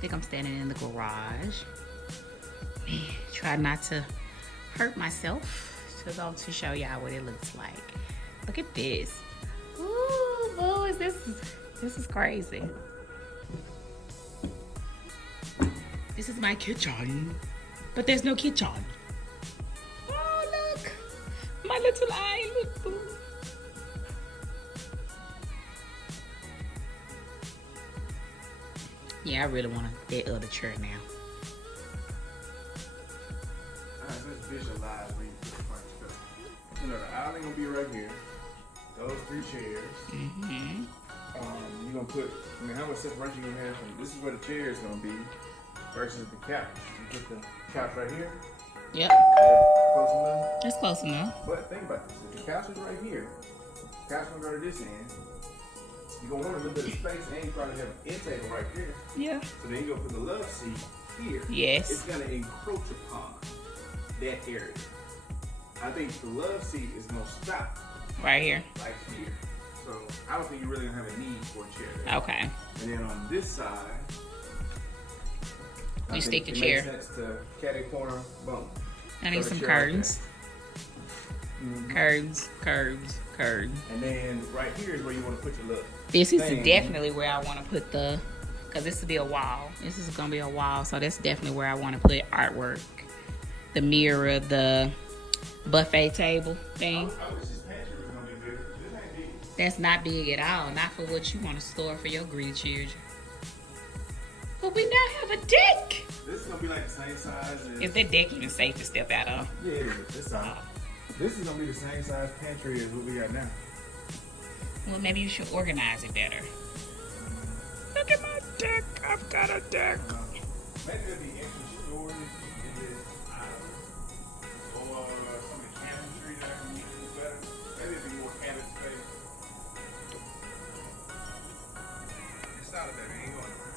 think I'm standing in the garage. Try not to hurt myself. So to show y'all what it looks like. Look at this. Ooh, boys, this is crazy. This is my kitchen, but there's no kitchen. Oh, look, my little eye, look, boo. Yeah, I really want that other chair now. Alright, let's visualize where you put the furniture. You know, the island gonna be right here. Those 3 chairs. Mm-hmm. You're gonna put, I mean, how much separation you gonna have from, this is where the chair is gonna be versus the couch. You put the couch right here. Yep. Close enough? That's close enough. But think about this. If the couch is right here, the couch gonna go to this end. You're gonna want a little bit of space, and you probably have an end table right here. Yeah. So then you go put the love seat here. Yes. It's gonna encroach upon that area. I think the love seat is gonna stop Right here. like here. So I don't think you're really gonna have a need for a chair there. Okay. And then on this side, I You think stick the it chair. makes sense to catty corner bump. I need Throw the some chair right curtains. there. Curtains. And then right here is where you want to put your little This is thing. definitely where I want to put because this will be a wall. This is going to be a wall, so that's definitely where I want to put artwork. The mirror, the buffet table thing. I wish this pantry was gonna be bigger. This ain't big. That's not big at all. Not for what you want to store for your greedy children. But we now have a deck. This is gonna be like the same size as. Is that deck even safe to step out of? Yeah, it is. This size. This is gonna be the same size pantry as what we got now. Well, maybe you should organize it better. Look at my deck. I've got a deck. Maybe it'll be extra storage in this island. Or some of the cabinetry that I can use better. Maybe it'll be more cabinet space. It's solid, baby. Ain't going nowhere.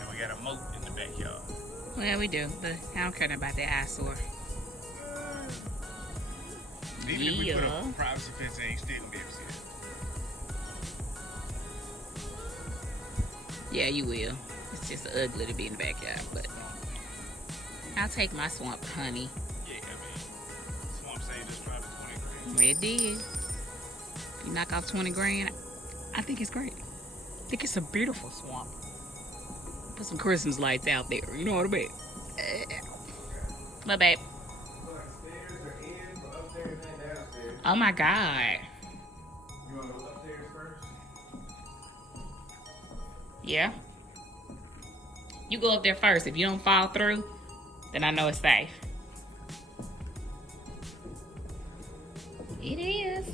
And we got a moat in the backyard. Well, we do, but I don't care about that eyesore. Even if we put Yeah. a privacy fence, they ain't still gonna be able to see it. Yeah, you will. It's just ugly to be in the backyard, but I'll take my swamp honey. Yeah, I mean, Swamp saying just probably 20 grand. It did. If you knock off 20 grand, I think it's great. I think it's a beautiful swamp. Put some Christmas lights out there. You know what I mean? My babe. So like stairs are in, but upstairs and downstairs. Oh my God. You wanna go upstairs first? Yeah. You go up there first. If you don't fall through, then I know it's safe. It is.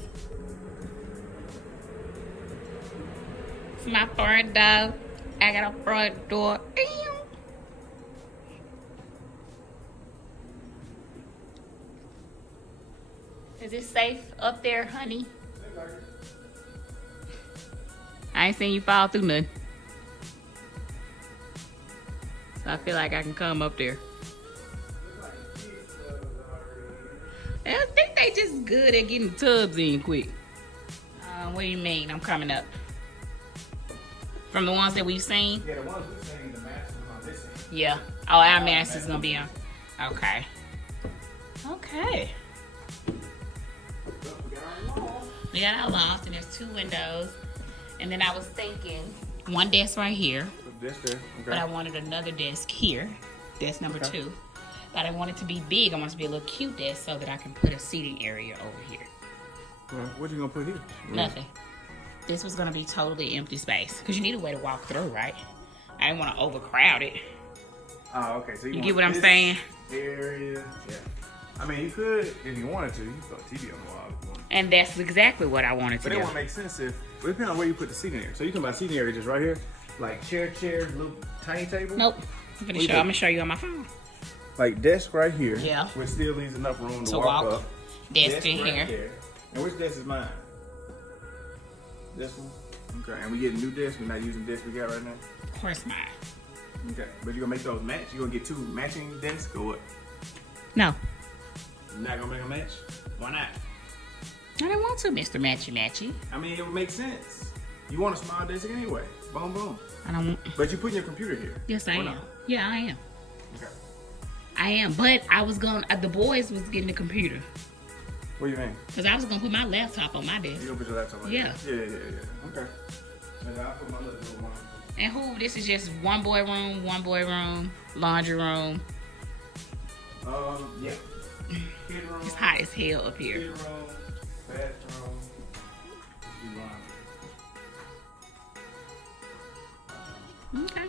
It's my front door. I got a front door. Is it safe up there, honey? I ain't seen you fall through nothing. So I feel like I can come up there. I think they just good at getting tubs in quick. What do you mean? I'm coming up. From the ones that we've seen? Yeah, the ones we've seen, the master's on this end. Yeah. Oh, our master's gonna be on. Okay. Okay. We got our loft and there's 2 windows. And then I was thinking, one desk right here. This there, okay. But I wanted another desk here. Desk number 2. But I want it to be big. I want it to be a little cute desk so that I can put a seating area over here. Well, what you gonna put here? Nothing. This was gonna be totally empty space. Because you need a way to walk through, right? I didn't want to overcrowd it. Oh, okay. So You want get what I'm this saying? Area, yeah. I mean, you could, if you wanted to, you could put a TV on the wall if you wanted. And that's exactly what I wanted to But it do. won't make sense if, well, depending on where you put the seating area. So you can buy seating area just right here, like chairs, little tiny table. Nope. I'm gonna show you on my phone. Like desk right here. Yeah. Which still leaves enough room to To walk walk. up. Desk in right here. there. And which desk is mine? This one? Okay. And we getting new desks. We're not using the desk we got right now? Of course not. Okay. But you're gonna make those match? You're gonna get 2 matching desks or what? No. You're not gonna make a match? Why not? I didn't want to, Mr. Matchy Matchy. I mean, it would make sense. You want a small desk anyway. Boom, boom. I don't want... But you putting your computer here? Yes, I am. not? Yeah, I am. Okay. I am. But I was going... the boys was getting the computer. What do you mean? Because I was going to put my laptop on my desk. You gonna put your laptop on? Yeah. Yeah. Okay. And I'll put my little one. And who? This is just one boy room, laundry room. Yeah. Kid room. It's hot as hell up here. Kid room, bathroom, laundry. Okay.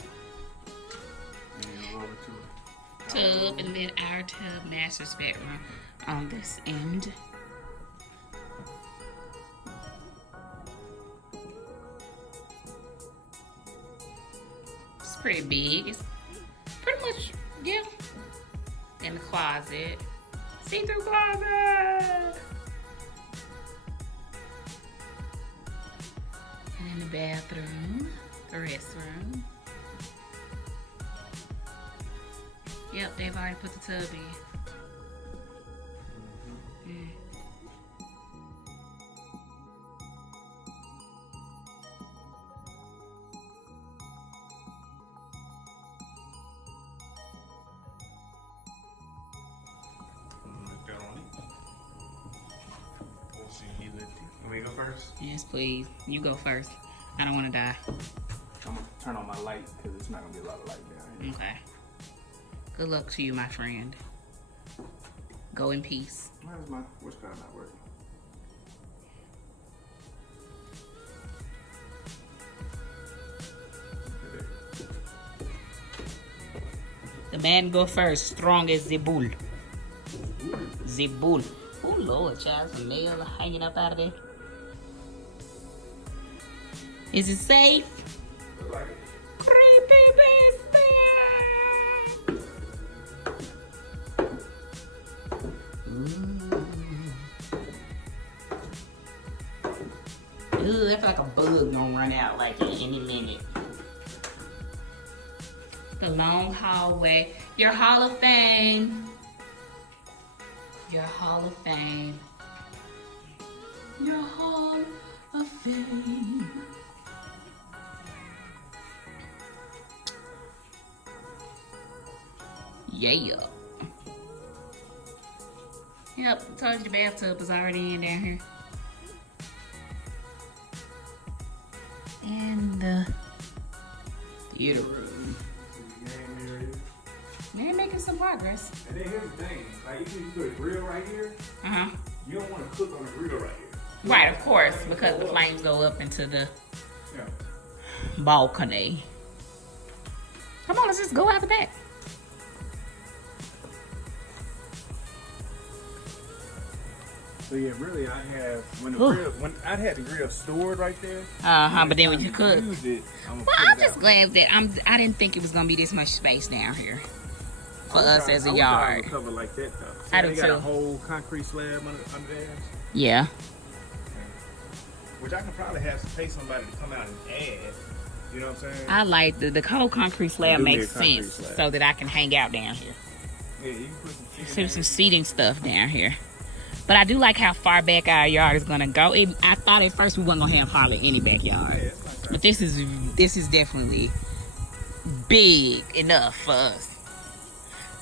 And go over to Tub, and then our tub master's bedroom on this end. It's pretty big. It's pretty much, yeah. In the closet. See-through closet! And in the bathroom, the restroom. Yep, they've already put the tub in. Mm. Let me go first. Yes, please. You go first. I don't want to die. I'm gonna turn on my light because it's not gonna be a lot of light down here. Okay. Good luck to you, my friend. Go in peace. Where's my what's kind of not working? The man go first. Strong as the bull. The bull. Oh, Lord, child. Some nails hanging up out of there. Is it safe? Look like it. Creepy business. Ooh, I feel like a bug gonna run out like in any minute. The long hallway. Your Hall of Fame. Your Hall of Fame. Your Hall of Fame. Yeah. Yep, I told you the bathtub was already in down here. And the theater room. They're making some progress. And then here's the thing, like if you put a grill right here, you don't want to cook on a grill right here. Right, of course, because the flames go up into the Yeah. balcony. Come on, let's just go out the back. So yeah, really, I have when I had the grill stored right there. But then when you cook, use it, well, I'm just glad that I didn't think it was gonna be this much space down here for us as a yard. Cover like that though. I do they too. got a whole concrete slab under there. Yeah. Which I could probably have to pay somebody to come out and add. You know what I'm saying? I like the whole concrete slab Do me a makes concrete sense slab. so that I can hang out down here. Yeah, you can put Some seating stuff down here. But I do like how far back our yard is gonna go. I thought at first we wasn't gonna have hardly any backyard, but this is definitely big enough for us.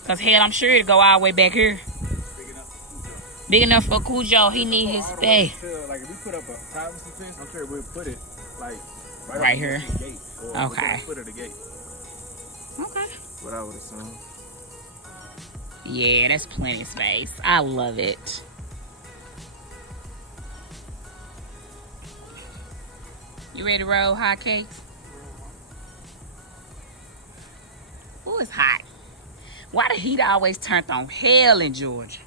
Cause hell, I'm sure it'll go all the way back here. Big enough for Cujo. He need his space. Like if we put up a privacy fence, I'm sure we'll put it like right here. The gate, or Okay. Foot of the gate. Okay. What I would assume. Yeah, that's plenty of space. I love it. You ready to roll hot cakes? Ooh, it's hot. Why the heat always turned on hell in Georgia?